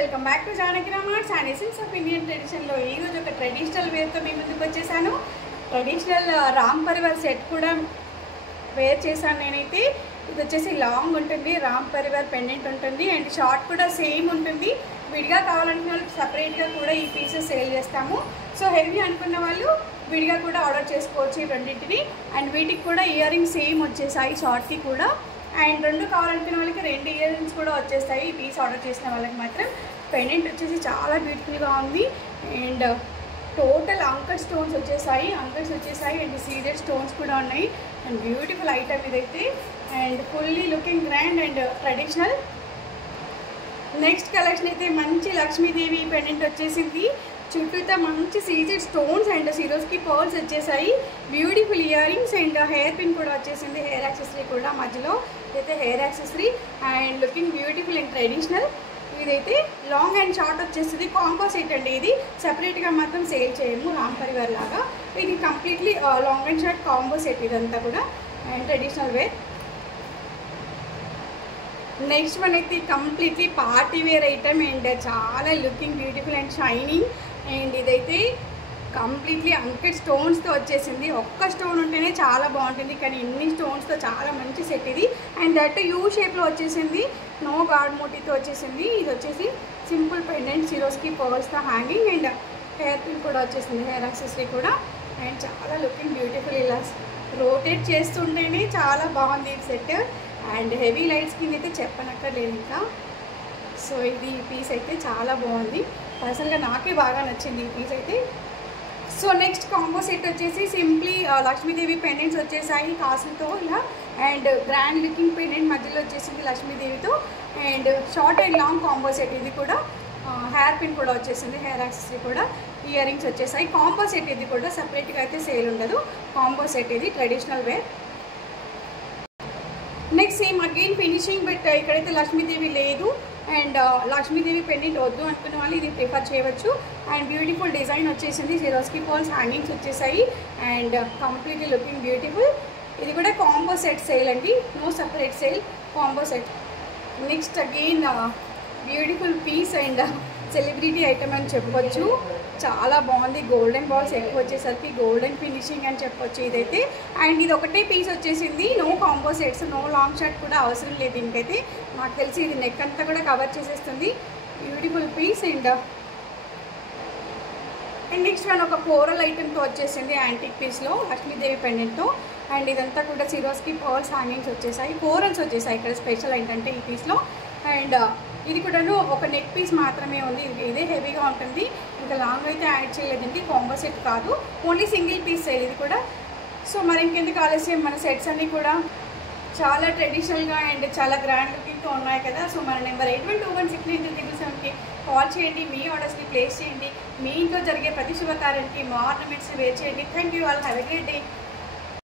Welcome back to Janaki Ram arts and essence of Indian ట్రెడిషన్లో ఈరోజు ఒక ట్రెడిషనల్ వేర్తో మీ ముందుకు వచ్చేసాను. ట్రెడిషనల్ రామ్ పరివార్ సెట్ కూడా వేర్ చేశాను నేనైతే. ఇది వచ్చేసి లాంగ్ ఉంటుంది, రామ్ పరివార్ పెండెంట్ ఉంటుంది అండ్ షార్ట్ కూడా సేమ్ ఉంటుంది. విడిగా కావాలనుకున్న వాళ్ళకి సపరేట్గా కూడా ఈ పీసెస్ సేల్ చేస్తాము. సో హెవీ అనుకున్న వాళ్ళు విడిగా కూడా ఆర్డర్ చేసుకోవచ్చు ఈ రెండింటిని. అండ్ వీటికి కూడా ఇయర్ రింగ్స్ సేమ్ వచ్చేసాయి షార్ట్కి కూడా. అండ్ రెండు కావాలనుకున్న వాళ్ళకి రెండు ఇయర్ రింగ్స్ కూడా వచ్చేస్తాయి. ఈ పీస్ ఆర్డర్ చేసిన వాళ్ళకి మాత్రం పెండెంట్ వచ్చేసి చాలా బ్యూటిఫుల్గా ఉంది. అండ్ టోటల్ అంకర్ స్టోన్స్ వచ్చేసాయి, అండ్ సీరియస్ స్టోన్స్ కూడా ఉన్నాయి. అండ్ బ్యూటిఫుల్ ఐటమ్ ఇదైతే. And fully looking grand and traditional. Next collection అయితే మంచి లక్ష్మీదేవి పెండెంట్ వచ్చేసింది. చుట్టూతో మంచి CZ stones and Swarovski pearls వచ్చేసాయి. Beautiful ear rings and hair pin కూడా వచ్చేసింది, హెయిర్ యాక్సెసరీ కూడా మధ్యలో ఇదైతే hair accessory. And looking beautiful and traditional. ఇదైతే లాంగ్ అండ్ షార్ట్ వచ్చేస్తుంది. కాంబో సెట్ అండి, ఇది సపరేట్గా మాత్రం సేల్ చేయము రామ్ పరివార్ లాగా. ఇది completely long and short combo set ఇదంతా కూడా. And traditional wear. Next one అయితే completely party wear item and చాలా looking beautiful and shining. And ఇదైతే కంప్లీట్లీ అంకెడ్ స్టోన్స్తో వచ్చేసింది. ఒక్క స్టోన్ ఉంటేనే చాలా బాగుంటుంది, కానీ ఇన్ని స్టోన్స్తో చాలా మంచి సెట్ ఇది. అండ్ దట్ యూ షేప్లో వచ్చేసింది, నో గార్డ్ మోటీతో వచ్చేసింది. ఇది వచ్చేసి సింపుల్ పెండెంట్ సిరోస్కి పర్ల్స్తో హ్యాంగింగ్ అండ్ హెయిర్ పిన్ కూడా వచ్చేసింది, హెయిర్ యాక్సెసరీ కూడా. అండ్ చాలా లుకింగ్ బ్యూటిఫుల్. ఇలా రోటేట్ చేస్తుంటేనే చాలా బాగుంది ఈ సెట్. అండ్ హెవీ లైట్స్ కింద అయితే చెప్పనక్కర్లేదు ఇంకా. సో ఇది ఈ పీస్ అయితే చాలా బాగుంది, పర్సనల్గా నాకే బాగా నచ్చింది ఈ పీస్ అయితే. సో నెక్స్ట్ కాంబో సెట్ వచ్చేసి సింప్లీ లక్ష్మీదేవి పెండెంట్స్ వచ్చేసాయి కాసులతో ఇలా. అండ్ గ్రాండ్ లుకింగ్ పెండెంట్ మధ్యలో వచ్చేసింది లక్ష్మీదేవితో. And short and long combo set ఇది కూడా. హెయిర్ పిన్ కూడా వచ్చేసింది, హెయిర్ యాక్సెసరీ కూడా. ఇయర్ రింగ్స్ వచ్చేసాయి. కాంబో సెట్ ఇది కూడా, సపరేట్గా అయితే సేల్ ఉండదు. కాంబో సెట్ ఇది traditional wear. Next same again finishing, but ఇక్కడైతే లక్ష్మీదేవి లేదు. అండ్ లక్ష్మీదేవి పెండెంట్ వద్దు అనుకున్న వాళ్ళు ఇది ప్రిఫర్ చేయవచ్చు. అండ్ బ్యూటిఫుల్ డిజైన్ వచ్చేసింది, సిరోస్కి పర్ల్స్ హ్యాంగింగ్స్ వచ్చేసాయి. And completely looking beautiful. ఇది కూడా కాంబో సెట్ సేల్ అండి, no separate sale, combo set. Next again beautiful piece and celebrity item అని చెప్పొచ్చు. చాలా బాగుంది. గోల్డెన్ బాల్స్ ఎక్కువ వచ్చేసరికి గోల్డెన్ ఫినిషింగ్ అని చెప్పొచ్చు ఇదైతే. అండ్ ఇది ఒకటే పీస్ వచ్చేసింది, no combo sets, no long shirt కూడా అవసరం లేదు దీనికైతే. నాకు తెలిసి ఇది నెక్ అంతా కూడా కవర్ చేసేస్తుంది. Beautiful piece. And next one ఒక కోరల్ ఐటమ్తో వచ్చేసింది, యాంటిక్ పీస్లో లక్ష్మీదేవి పెండెంట్తో. అండ్ ఇదంతా కూడా సిరోస్కి పర్ల్స్ హ్యాంగింగ్స్ వచ్చేసాయి, కోరల్స్ వచ్చేసాయి ఇక్కడ స్పెషల్ ఏంటంటే ఈ పీస్లో. అండ్ ఇది కూడాను ఒక నెక్ పీస్ మాత్రమే ఉంది, ఇదే హెవీగా ఉంటుంది. ఇంకా లాంగ్ అయితే యాడ్ చేయలేదండి, కాంబో సెట్ కాదు, ఓన్లీ సింగిల్ పీస్ సేల్ ఇది కూడా. సో మరి ఇంకెందుకు ఆలస్యం, మన సెట్స్ అన్నీ కూడా చాలా ట్రెడిషనల్గా అండ్ చాలా గ్రాండ్ లుకింగ్తో ఉన్నాయి కదా. సో మన నెంబర్ 81216937కి కాల్ చేయండి, మీ ఆర్డర్స్ని ప్లేస్ చేయండి. మీ ఇంట్లో జరిగే ప్రతి శుభకార్యానికి మా ఆర్నమెంట్స్ని వేర్ చేయండి. Thank you all, have a great day.